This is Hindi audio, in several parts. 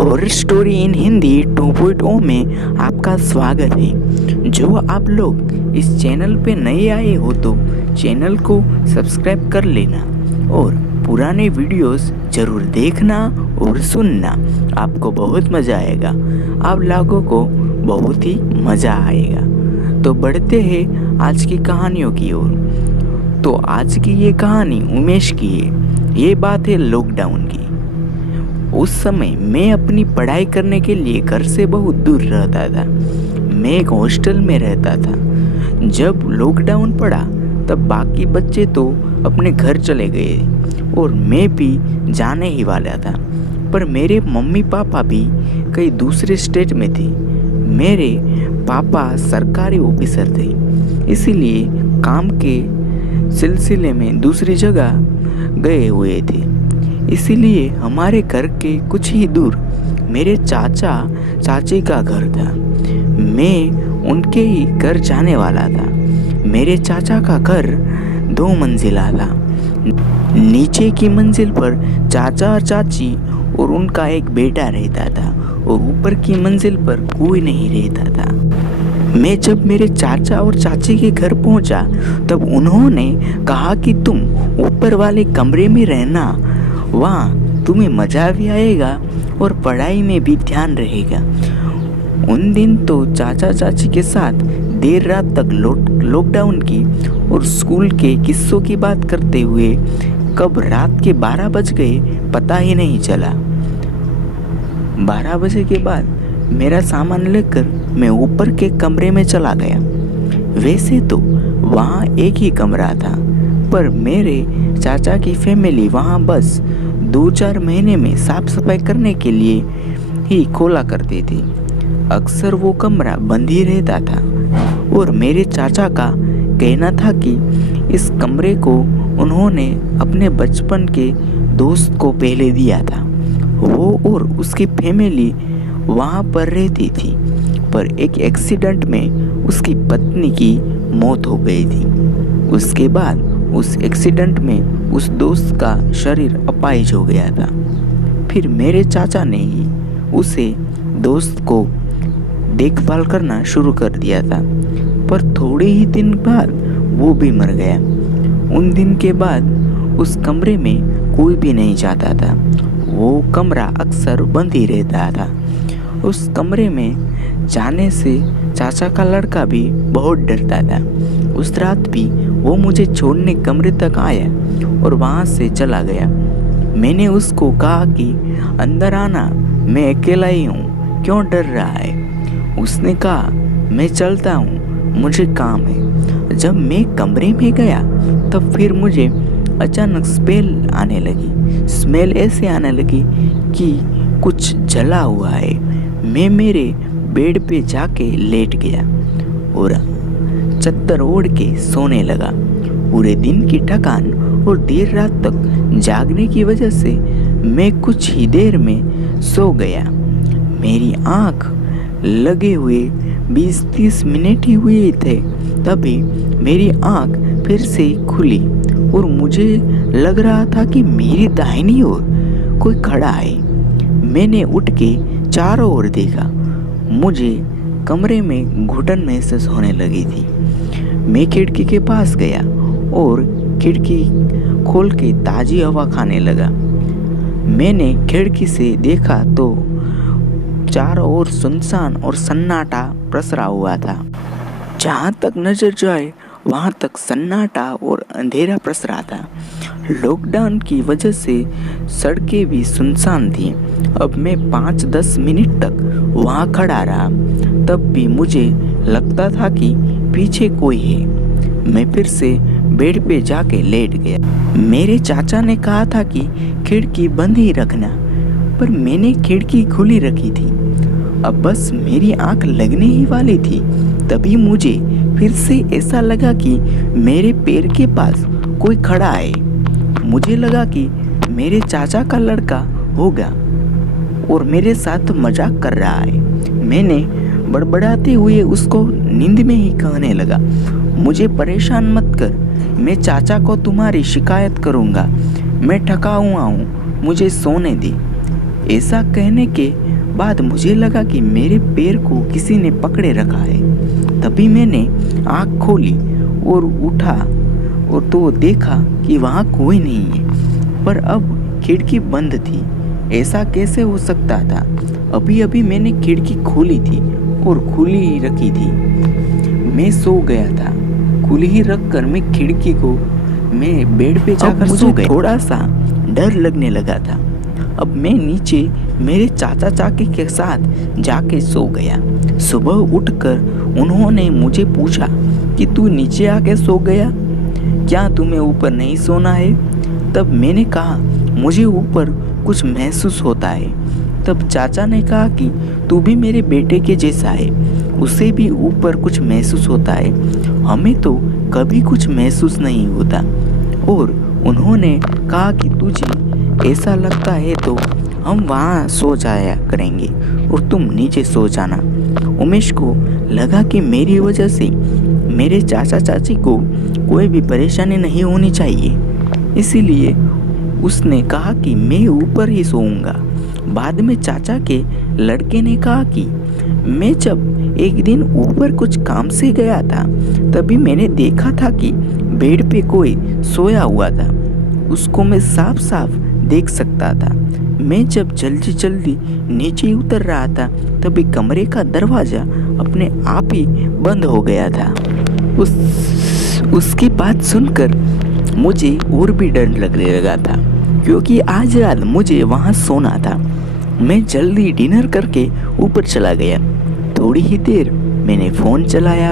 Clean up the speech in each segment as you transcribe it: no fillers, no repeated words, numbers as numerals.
हॉरर स्टोरी इन हिंदी 2.0 में आपका स्वागत है। जो आप लोग इस चैनल पे नए आए हो तो चैनल को सब्सक्राइब कर लेना और पुराने वीडियोस जरूर देखना और सुनना। आपको बहुत मज़ा आएगा, आप लोगों को बहुत ही मज़ा आएगा। तो बढ़ते हैं आज की कहानियों की ओर। तो आज की ये कहानी उमेश की है। ये बात है लॉकडाउन की। उस समय मैं अपनी पढ़ाई करने के लिए घर से बहुत दूर रहता था। मैं एक हॉस्टल में रहता था। जब लॉकडाउन पड़ा तब बाकी बच्चे तो अपने घर चले गए और मैं भी जाने ही वाला था, पर मेरे मम्मी पापा भी कहीं दूसरे स्टेट में थे। मेरे पापा सरकारी ऑफिसर थे, इसीलिए काम के सिलसिले में दूसरी जगह गए हुए थे। इसीलिए हमारे घर के कुछ ही दूर मेरे चाचा चाची का घर था। मैं उनके ही घर जाने वाला था। मेरे चाचा का घर 2 मंजिला था। नीचे की मंजिल पर चाचा और चाची और उनका एक बेटा रहता था और ऊपर की मंजिल पर कोई नहीं रहता था। मैं जब मेरे चाचा और चाची के घर पहुंचा तब उन्होंने कहा कि तुम ऊपर वाले कमरे में रहना, वहाँ तुम्हें मज़ा भी आएगा और पढ़ाई में भी ध्यान रहेगा। उन दिन तो चाचा चाची के साथ देर रात तक लॉकडाउन की और स्कूल के किस्सों की बात करते हुए कब रात के 12 बज गए पता ही नहीं चला। 12 बजे के बाद मेरा सामान लेकर मैं ऊपर के कमरे में चला गया। वैसे तो वहाँ एक ही कमरा था, पर मेरे चाचा की फैमिली वहाँ बस 2-4 महीने में साफ सफाई करने के लिए ही खोला करती थी। अक्सर वो कमरा बंद ही रहता था और मेरे चाचा का कहना था कि इस कमरे को उन्होंने अपने बचपन के दोस्त को पहले दिया था। वो और उसकी फैमिली वहाँ पर रहती थी, पर एक एक्सीडेंट में उसकी पत्नी की मौत हो गई थी। उसके बाद उस एक्सीडेंट में उस दोस्त का शरीर अपाहिज हो गया था। फिर मेरे चाचा ने ही उसे दोस्त को देखभाल करना शुरू कर दिया था, पर थोड़े ही दिन बाद वो भी मर गया। उन दिन के बाद उस कमरे में कोई भी नहीं जाता था। वो कमरा अक्सर बंद ही रहता था। उस कमरे में जाने से चाचा का लड़का भी बहुत डरता था। उस रात भी वो मुझे छोड़ने कमरे तक आया और वहाँ से चला गया। मैंने उसको कहा कि अंदर आना, मैं अकेला ही हूँ, क्यों डर रहा है। उसने कहा मैं चलता हूँ, मुझे काम है। जब मैं कमरे में गया तब फिर मुझे अचानक स्मेल ऐसे आने लगी कि कुछ जला हुआ है। मैं मेरे बेड पे जाके लेट गया और चद्दर ओढ़ के सोने लगा। पूरे दिन की थकान और देर रात तक जागने की वजह से मैं कुछ ही देर में सो गया। मेरी आँख लगे हुए 20-30 मिनट ही हुए थे, तभी मेरी आँख फिर से खुली और मुझे लग रहा था कि मेरी दाहिनी ओर कोई खड़ा है। मैंने उठ के चारों ओर देखा। मुझे कमरे में घुटन महसूस होने लगी थी। मैं खिड़की के पास गया और खिड़की खोल के ताज़ी हवा खाने लगा। मैंने खिड़की से देखा तो चारों ओर सुनसान और सन्नाटा प्रसरा हुआ था। जहाँ तक नजर जाए वहाँ तक सन्नाटा और अंधेरा प्रसरा था। लॉकडाउन की वजह से सड़कें भी सुनसान थीं। अब मैं 5-10 मिनट तक वहाँ खड़ा रहा, तब भी मुझे लगता था कि पीछे कोई है। मैं फिर से बेड पे जाके लेट गया। मेरे चाचा ने कहा था कि खिड़की बंद ही रखना, पर मैंने खिड़की खुली रखी थी। अब बस मेरी आंख लगने ही वाली थी, तभी मुझे फिर से ऐसा लगा कि मेरे पैर के पास कोई खड़ा है। मुझे लगा कि मेरे चाचा का लड़का होगा और मेरे साथ मजाक कर रहा है। मैंने बड़बड़ाते हुए उसको नींद में ही कहने लगा, मुझे परेशान मत कर, मैं चाचा को तुम्हारी शिकायत करूँगा। मैं थका हुआ हूँ, मुझे सोने दे। ऐसा कहने के बाद मुझे लगा कि मेरे पैर को किसी ने पकड़े रखा है। तभी मैंने आँख खोली और उठा और तो देखा कि वहाँ कोई नहीं है, पर अब खिड़की बंद थी। ऐसा कैसे हो सकता था? अभी अभी मैंने खिड़की खोली थी और खुली ही रखी थी। मैं सो गया था। खुली ही रखकर मैं खिड़की को मैं बेड पे जाकर सो गया। थोड़ा सा डर लगने लगा था। अब मैं नीचे मेरे चाचा चाची के साथ जाके सो गया। सुबह उठकर उन्होंने मुझे पूछा कि तू नीचे आके सो गया, क्या तुम्हें ऊपर नहीं सोना है? तब मैंने कहा मुझे ऊपर कुछ महसूस होता है। तब चाचा ने कहा कि तू भी मेरे बेटे के जैसा है, उसे भी ऊपर कुछ महसूस होता है, हमें तो कभी कुछ महसूस नहीं होता। और उन्होंने कहा कि तुझे ऐसा लगता है तो हम वहाँ सो जाया करेंगे और तुम नीचे सो जाना। उमेश को लगा कि मेरी वजह से मेरे चाचा चाची को कोई भी परेशानी नहीं होनी चाहिए, इसीलिए उसने कहा कि मैं ऊपर ही सोऊंगा। बाद में चाचा के लड़के ने कहा कि मैं जब एक दिन ऊपर कुछ काम से गया था, तभी मैंने देखा था कि बेड पे कोई सोया हुआ था। उसको मैं साफ साफ देख सकता था। मैं जब जल्दी जल्दी नीचे उतर रहा था, तभी कमरे का दरवाज़ा अपने आप ही बंद हो गया था। उसकी बात सुनकर मुझे और भी डर लगने लगा था, क्योंकि आज रात मुझे वहाँ सोना था। मैं जल्दी डिनर करके ऊपर चला गया। थोड़ी ही देर मैंने फ़ोन चलाया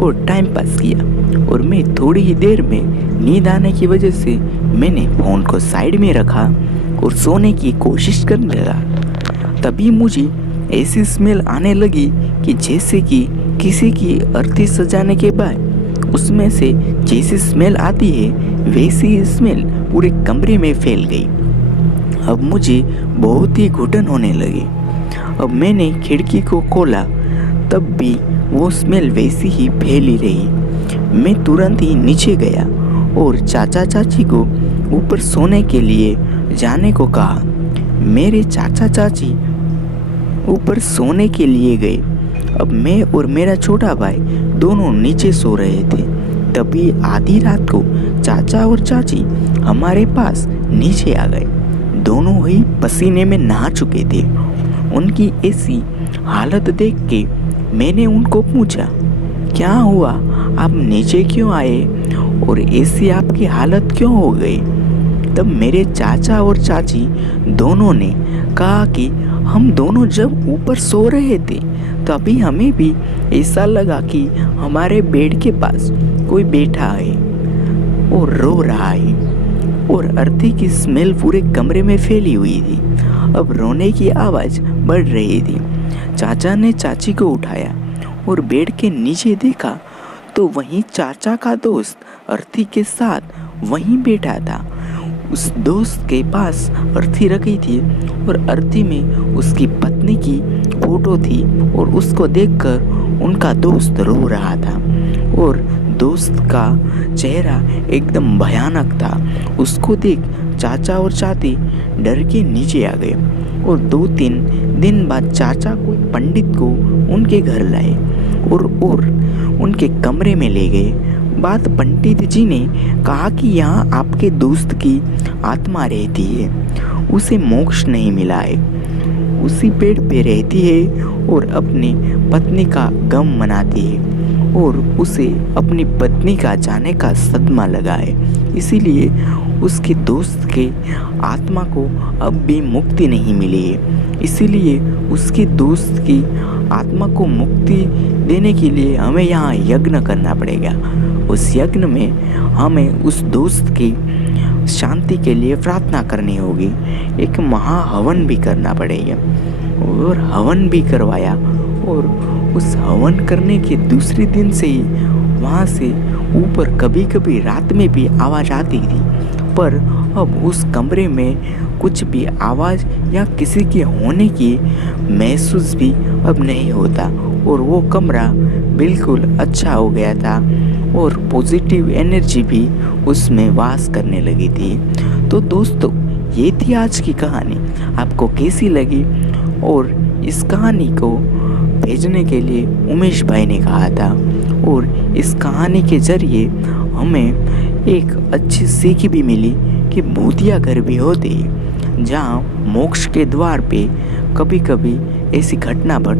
और टाइम पास किया, और मैं थोड़ी ही देर में नींद आने की वजह से मैंने फ़ोन को साइड में रखा और सोने की कोशिश करने लगा। तभी मुझे ऐसी स्मेल आने लगी कि जैसे कि किसी की अर्थी सजाने के बाद उसमें से जैसी स्मेल आती है, वैसी स्मेल पूरे कमरे में फैल गई। अब मुझे बहुत ही घुटन होने लगी। अब मैंने खिड़की को खोला, तब भी वो स्मेल वैसी ही फैली रही। मैं तुरंत ही नीचे गया और चाचा चाची को ऊपर सोने के लिए जाने को कहा। मेरे चाचा चाची ऊपर सोने के लिए गए। अब मैं और मेरा छोटा भाई दोनों नीचे सो रहे थे। तभी आधी रात को चाचा और चाची हमारे पास नीचे आ गए। दोनों ही पसीने में नहा चुके थे। उनकी ऐसी हालत देख के मैंने उनको पूछा, क्या हुआ, आप नीचे क्यों आए और ऐसी आपकी हालत क्यों हो गई? तब मेरे चाचा और चाची दोनों ने कहा कि हम दोनों जब ऊपर सो रहे थे, तभी हमें भी ऐसा लगा कि हमारे बेड के पास कोई बैठा है और रो रहा है, और अर्थी की स्मेल पूरे कमरे में फैली हुई थी। अब रोने की आवाज़ बढ़ रही थी। चाचा ने चाची को उठाया और बेड के नीचे देखा तो वहीं चाचा का दोस्त अर्थी के साथ वहीं बैठा था। उस दोस्त के पास अर्थी रखी थी और अर्थी में उसकी पत्नी की फोटो थी, और उसको देखकर उनका दोस्त रो रहा था और दोस्त का चेहरा एकदम भयानक था। उसको देख चाचा और चाची डर के नीचे आ गए, और 2-3 दिन बाद चाचा कोई पंडित को उनके घर लाए और उनके कमरे में ले गए। बात पंडित जी ने कहा कि यहाँ आपके दोस्त की आत्मा रहती है, उसे मोक्ष नहीं मिला है, उसी पेड़ पे रहती है और अपनी पत्नी का गम मनाती है, और उसे अपनी पत्नी का जाने का सदमा लगा है, इसीलिए उसके दोस्त के आत्मा को अब भी मुक्ति नहीं मिली है। इसीलिए उसके दोस्त की आत्मा को मुक्ति देने के लिए हमें यहाँ यज्ञ करना पड़ेगा। उस यज्ञ में हमें उस दोस्त की शांति के लिए प्रार्थना करनी होगी। एक महाहवन भी करना पड़ेगा, और हवन भी करवाया, और उस हवन करने के दूसरे दिन से ही वहाँ से ऊपर कभी कभी रात में भी आवाज़ आती थी, पर अब उस कमरे में कुछ भी आवाज़ या किसी के होने की महसूस भी अब नहीं होता, और वो कमरा बिल्कुल अच्छा हो गया था और पॉजिटिव एनर्जी भी उसमें वास करने लगी थी। तो दोस्तों, ये थी आज की कहानी। आपको कैसी लगी? और इस कहानी को भेजने के लिए उमेश भाई ने कहा था, और इस कहानी के ज़रिए हमें एक अच्छी सीख भी मिली कि भूतिया घर भी होते हैं, जहाँ मोक्ष के द्वार पे कभी कभी ऐसी घटना बढ़